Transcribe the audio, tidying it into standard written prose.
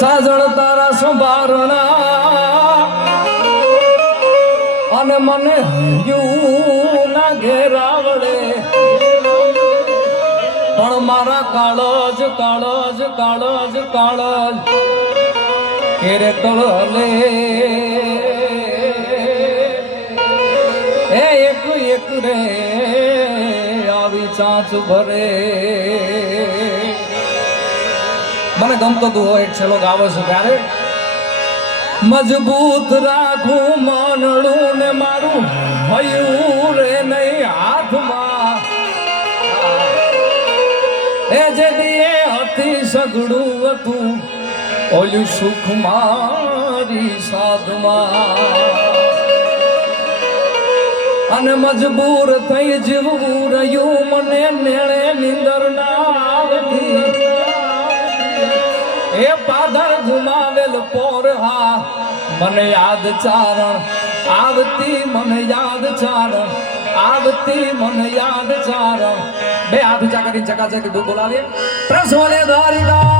સાજણ તારા સંભારણા અને મને હૈયું ના ઘેરાવડે પણ મારા કાળજ કાળજ કાળજ કાળજ કેરે કળલે એ એક એક રે આવી ચાંચ ભરે. મને ગમતો તું હોય એક છેલ્લો ગાવો છું ત્યારે મજબૂત રાખું માનડું ને મારું હયું રે નહીં હાથમાં એ જે દીએ હતી સગડું હતું ઓલું સુખ મારી સાધમાં અને મજબૂર થઈ જીવવું રહ્યું મને મેળે નીંદર ના આવતી એ પાદર ઘુમાવેલ પોર હા મને યાદ ચારણ આવતી મને યાદ ચારણ આવતી મને યાદ ચારણ. બે હાથ ઊંચા કરી ચકાચકી બોલાવીએ પ્રસોલે દ્વારિકા